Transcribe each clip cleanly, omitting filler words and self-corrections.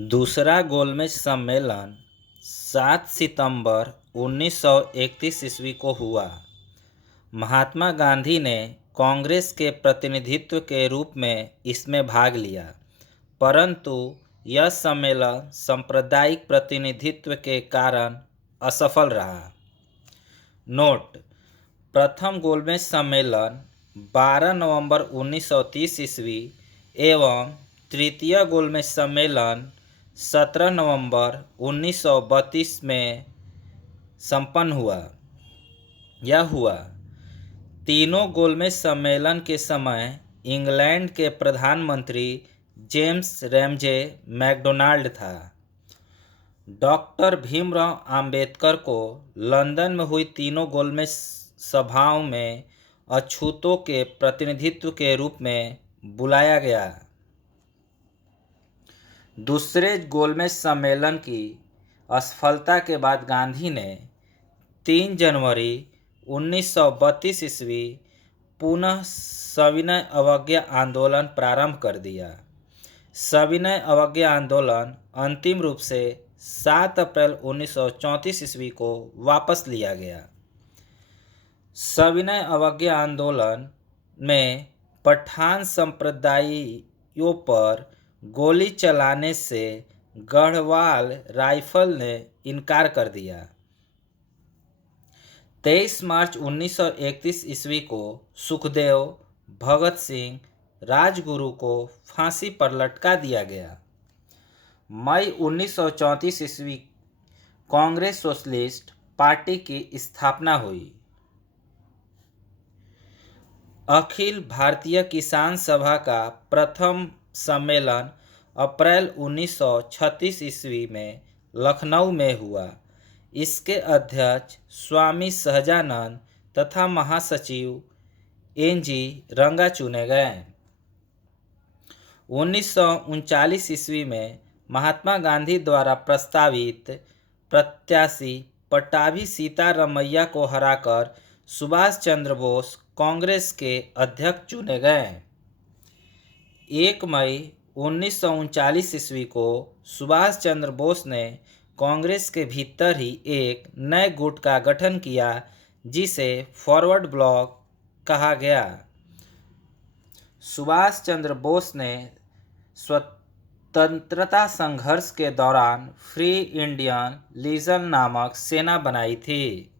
दूसरा गोलमेज सम्मेलन 7 सितंबर 1931 ईस्वी को हुआ। महात्मा गांधी ने कांग्रेस के प्रतिनिधित्व के रूप में इसमें भाग लिया, परंतु यह सम्मेलन सांप्रदायिक प्रतिनिधित्व के कारण असफल रहा। नोट: प्रथम गोलमेज सम्मेलन 12 नवंबर 1930 ईस्वी एवं तृतीय गोलमेज सम्मेलन 17 नवंबर 1932 में संपन्न हुआ। तीनों गोलमेज सम्मेलन के समय इंग्लैंड के प्रधानमंत्री जेम्स रैमजे मैकडोनाल्ड था। डॉक्टर भीमराव अंबेडकर को लंदन में हुई तीनों गोलमेज सभाओं में अछूतों के प्रतिनिधित्व के रूप में बुलाया गया। दूसरे गोलमेज सम्मेलन की असफलता के बाद गांधी ने 3 जनवरी 1932 ईस्वी पुनः सविनय अवज्ञा आंदोलन प्रारंभ कर दिया। सविनय अवज्ञा आंदोलन अंतिम रूप से 7 अप्रैल 1934 ईस्वी को वापस लिया गया। सविनय अवज्ञा आंदोलन में पठान संप्रदायों पर गोली चलाने से गढ़वाल राइफल ने इनकार कर दिया। 23 मार्च 1931 ईस्वी को सुखदेव, भगत सिंह, राजगुरु को फांसी पर लटका दिया गया। मई 1934 ईस्वी कांग्रेस सोशलिस्ट पार्टी की स्थापना हुई। अखिल भारतीय किसान सभा का प्रथम सम्मेलन अप्रैल 1936 ईस्वी में लखनऊ में हुआ। इसके अध्यक्ष स्वामी सहजानंद तथा महासचिव एन.जी. रंगा चुने गए। 1939 ईस्वी में महात्मा गांधी द्वारा प्रस्तावित प्रत्याशी पट्टाभी सीतारमैया को हराकर सुभाष चंद्र बोस कांग्रेस के अध्यक्ष चुने गए। 1 मई 1939 ईस्वी को सुभाष चंद्र बोस ने कांग्रेस के भीतर ही एक नए गुट का गठन किया, जिसे फॉरवर्ड ब्लॉक कहा गया। सुभाष चंद्र बोस ने स्वतंत्रता संघर्ष के दौरान फ्री इंडियन लीजन नामक सेना बनाई थी।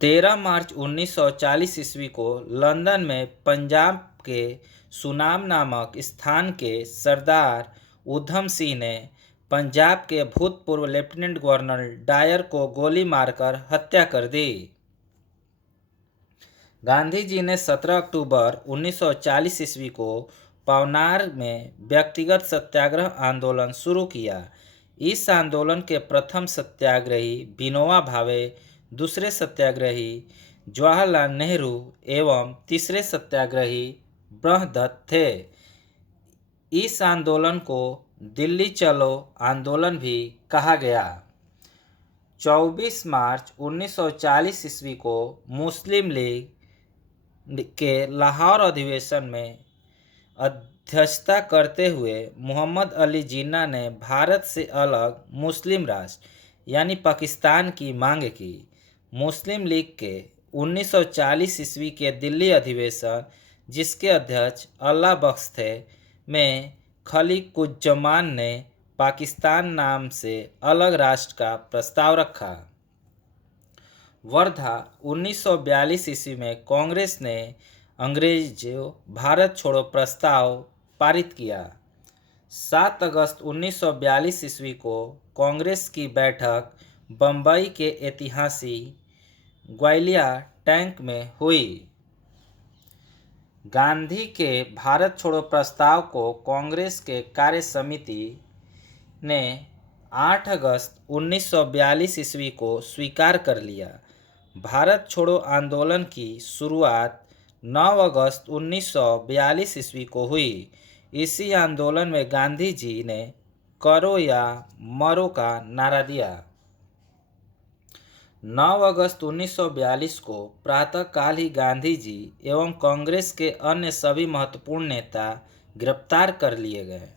13 मार्च 1940 ईस्वी को लंदन में पंजाब के सुनाम नामक स्थान के सरदार उधम सिंह ने पंजाब के भूतपूर्व लेफ्टिनेंट गवर्नर डायर को गोली मारकर हत्या कर दी। गांधी जी ने 17 अक्टूबर 1940 ईस्वी को पवनार में व्यक्तिगत सत्याग्रह आंदोलन शुरू किया। इस आंदोलन के प्रथम सत्याग्रही विनोबा भावे, दूसरे सत्याग्रही जवाहरलाल नेहरू एवं तीसरे सत्याग्रही ब्रह्मदत्त थे। इस आंदोलन को दिल्ली चलो आंदोलन भी कहा गया। 24 मार्च 1940 ईस्वी को मुस्लिम लीग के लाहौर अधिवेशन में अध्यक्षता करते हुए मोहम्मद अली जिन्ना ने भारत से अलग मुस्लिम राष्ट्र यानी पाकिस्तान की मांग की। मुस्लिम लीग के 1940 ईस्वी के दिल्ली अधिवेशन, जिसके अध्यक्ष अल्लाह बख्श थे, में खलीकुज्जमान ने पाकिस्तान नाम से अलग राष्ट्र का प्रस्ताव रखा। वर्धा 1942 ईस्वी में कांग्रेस ने अंग्रेजों भारत छोड़ो प्रस्ताव पारित किया। 7 अगस्त 1942 ईस्वी को कांग्रेस की बैठक बम्बई के ऐतिहासिक ग्वालिया टैंक में हुई। गांधी के भारत छोड़ो प्रस्ताव को कांग्रेस के कार्य समिति ने 8 अगस्त 1942 ईस्वी को स्वीकार कर लिया। भारत छोड़ो आंदोलन की शुरुआत 9 अगस्त 1942 ईस्वी को हुई। इसी आंदोलन में गांधी जी ने करो या मरो का नारा दिया। 9 अगस्त 1942 को प्रातःकाल ही गांधी जी एवं कांग्रेस के अन्य सभी महत्वपूर्ण नेता गिरफ्तार कर लिए गए।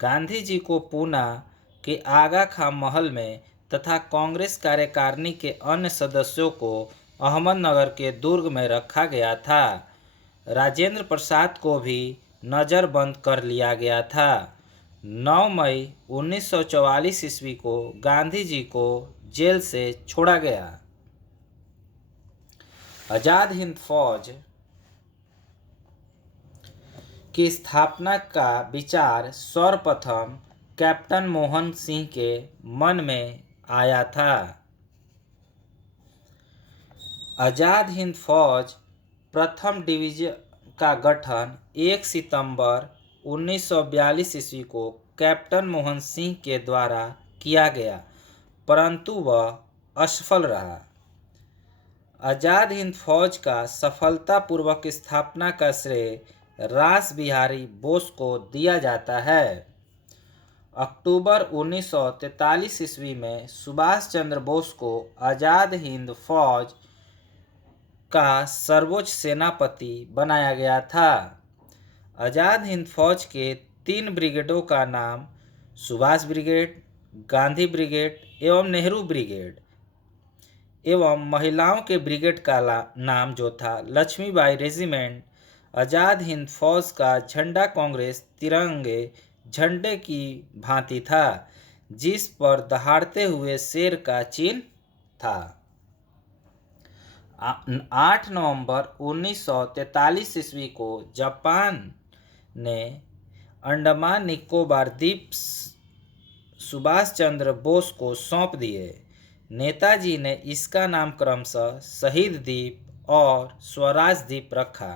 गांधी जी को पूना के आगा खां महल में तथा कांग्रेस कार्यकारिणी के अन्य सदस्यों को अहमदनगर के दुर्ग में रखा गया था। राजेंद्र प्रसाद को भी नज़रबंद कर लिया गया था। 9 मई 1944 ईस्वी को गांधी जी को जेल से छोड़ा गया। आज़ाद हिंद फौज की स्थापना का विचार सर्वप्रथम कैप्टन मोहन सिंह के मन में आया था। आज़ाद हिंद फौज प्रथम डिवीजन का गठन 1 सितंबर 1942 ईस्वी को कैप्टन मोहन सिंह के द्वारा किया गया, परंतु वह असफल रहा। आज़ाद हिंद फौज का सफलतापूर्वक स्थापना का श्रेय रास बिहारी बोस को दिया जाता है। अक्टूबर 1943 ईस्वी में सुभाष चंद्र बोस को आज़ाद हिंद फौज का सर्वोच्च सेनापति बनाया गया था। आज़ाद हिंद फौज के 3 ब्रिगेडों का नाम सुभाष ब्रिगेड, गांधी ब्रिगेड एवं नेहरू ब्रिगेड एवं महिलाओं के ब्रिगेड का नाम जो था लक्ष्मीबाई रेजिमेंट। आज़ाद हिंद फौज का झंडा कांग्रेस तिरंगे झंडे की भांति था, जिस पर दहाड़ते हुए शेर का चिन्ह था। 8 नवंबर 1943 ईस्वी को जापान ने अंडमान निकोबार द्वीप सुभाष चंद्र बोस को सौंप दिए। नेताजी ने इसका नाम क्रमशः शहीद द्वीप और स्वराज द्वीप रखा।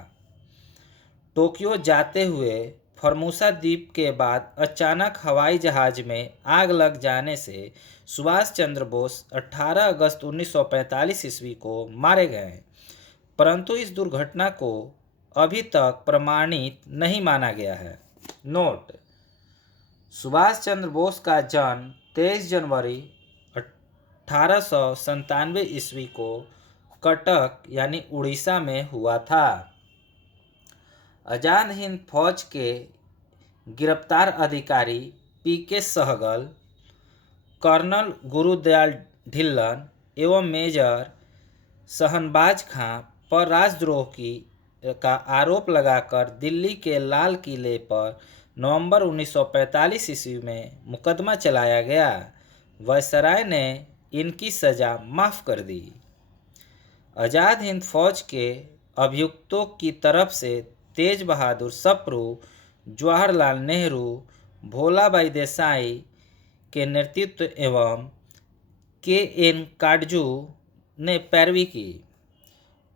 टोक्यो जाते हुए फॉर्मोसा द्वीप के बाद अचानक हवाई जहाज में आग लग जाने से सुभाष चंद्र बोस 18 अगस्त 1945 ईस्वी को मारे गए, परंतु इस दुर्घटना को अभी तक प्रमाणित नहीं माना गया है। नोट: सुभाष चंद्र बोस का जन्म 23 जनवरी 1897 ईस्वी को कटक यानी उड़ीसा में हुआ था। आज़ाद हिंद फौज के गिरफ्तार अधिकारी पीके सहगल, कर्नल गुरुदयाल ढिल्लन एवं मेजर शहनबाज खां पर राजद्रोह का आरोप लगाकर दिल्ली के लाल किले पर नवंबर 1945 ईस्वी में मुकदमा चलाया गया। वायसराय ने इनकी सज़ा माफ़ कर दी। आज़ाद हिंद फौज के अभियुक्तों की तरफ से तेज बहादुर सप्रू, जवाहरलाल नेहरू, भोलाबाई देसाई के नेतृत्व एवं के.एन. काटजू ने पैरवी की।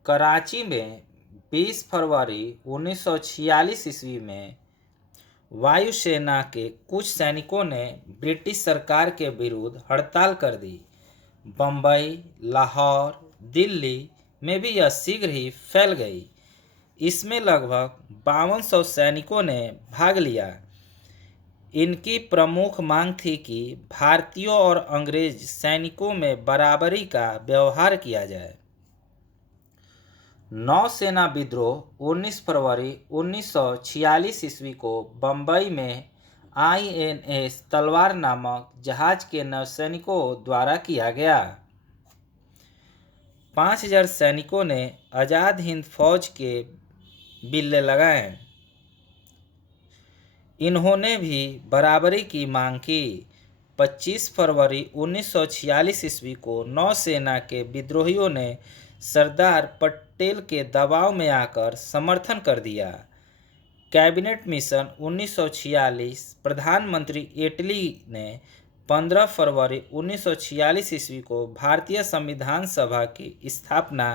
कराची में 20 फरवरी 1946 ईस्वी में वायुसेना के कुछ सैनिकों ने ब्रिटिश सरकार के विरुद्ध हड़ताल कर दी। बम्बई, लाहौर, दिल्ली में भी यह शीघ्र ही फैल गई। इसमें लगभग 5200 सैनिकों ने भाग लिया। इनकी प्रमुख मांग थी कि भारतीयों और अंग्रेज सैनिकों में बराबरी का व्यवहार किया जाए। नौसेना विद्रोह 19 फरवरी 1946 ईस्वी को बम्बई में INS तलवार नामक जहाज के नौसैनिकों द्वारा किया गया। 5000 सैनिकों ने आज़ाद हिंद फौज के बिल्ले लगाए। इन्होंने भी बराबरी की मांग की। 25 फरवरी 1946 ईस्वी को नौसेना के विद्रोहियों ने सरदार पटेल के दबाव में आकर समर्थन कर दिया। कैबिनेट मिशन 1946 प्रधानमंत्री एटली ने 15 फरवरी 1946 ईस्वी को भारतीय संविधान सभा की स्थापना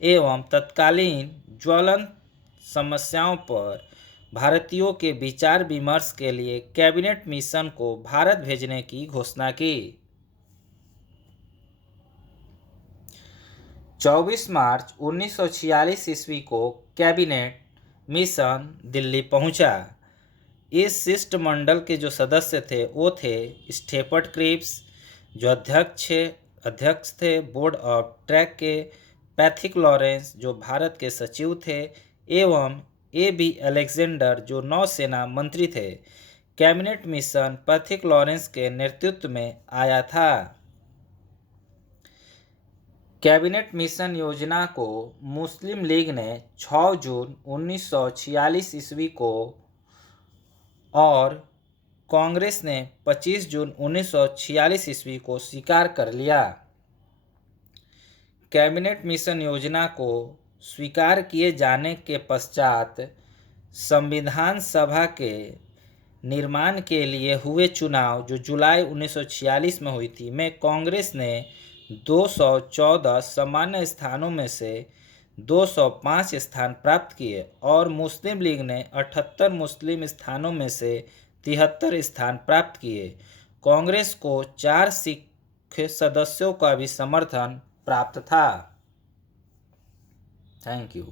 एवं तत्कालीन ज्वलंत समस्याओं पर भारतीयों के विचार विमर्श के लिए कैबिनेट मिशन को भारत भेजने की घोषणा की। 24 मार्च 1946 ईस्वी को कैबिनेट मिशन दिल्ली पहुंचा। इस शिष्टमंडल के जो सदस्य थे वो थे स्टेफर्ड क्रिप्स जो अध्यक्ष थे। बोर्ड ऑफ ट्रैक के पैथिक लॉरेंस जो भारत के सचिव थे, एवं A.B. अलेक्जेंडर जो नौसेना मंत्री थे। कैबिनेट मिशन पैथिक लॉरेंस के नेतृत्व में आया था। कैबिनेट मिशन योजना को मुस्लिम लीग ने 6 जून 1946 ईस्वी को और कांग्रेस ने 25 जून 1946 ईस्वी को स्वीकार कर लिया। कैबिनेट मिशन योजना को स्वीकार किए जाने के पश्चात संविधान सभा के निर्माण के लिए हुए चुनाव जो जुलाई 1946 में हुई थी में कांग्रेस ने 214 सामान्य स्थानों में से 205 स्थान प्राप्त किए और मुस्लिम लीग ने 78 मुस्लिम स्थानों में से 73 स्थान प्राप्त किए। कांग्रेस को 4 सिख सदस्यों का भी समर्थन प्राप्त था। Thank you.